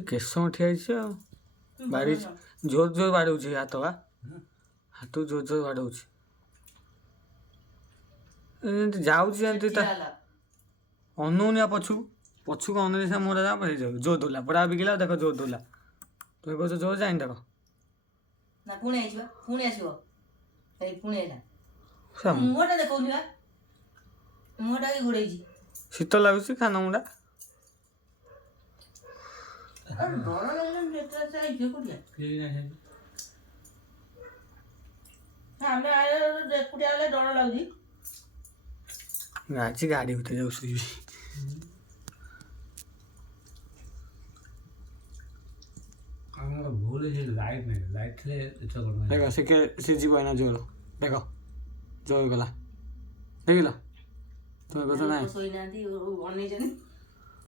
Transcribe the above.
କେତେ ସମୟ ଠିଆ ହେଇଛି ଆଉ ବାଡ଼ି ଜୋର ଜୋର ବାଡ଼ଉଛି ହାତ ହାତ ଜୋର ଜୋର ବାଡ଼ଉଛି ଯେମିତି ଯାଉଛି ଯେମିତି ତା ଅନଉନି ପଛକୁ ଅନେଇ ସେ ମୋଟା ଯାକ ହେଇଯାଉ ଜୋର ଧୋଲା ପଡ଼ା ବିକିଲା ଦେଖ ଜୋର ଧୋଲା ତୁମେ କହୁଛ ଜୋର ଯାଇନି ଦେଖ ନା ପୁଣି ଆସିବ ପୁଣି ଆସିବ ଏଇ ପୁଣି ଏଇଟା ମୁହଁଟା ଦେଖଉନି ବା ମୁହଁଟା ବି ଘୋଡ଼େଇଛି ଶୀତ ଲାଗୁଛି କାନ ମୁଣ୍ଡା ଡର ଲାଗିଲାନି ଆମେ ଏକୁଟିଆ ହେଲେ ଡର ଲାଗୁଛି ଆଜି ଗାଡ଼ି ଭିତରେ ଯାଉ ଶୋଇବି ଭୁଲ ଲାଇଟ୍ ନାହିଁ ଲାଇଟ୍ ଥିଲେ ଦେଖ ସେ ଯିବ ଏଇନା ଜୋର ଦେଖ ଜୋର ଗଲା ଦେଖିଲ ତୁମେ କଥା ନାହିଁ ଶୋଇନାହାନ୍ତି ଅନେଇଛନ୍ତି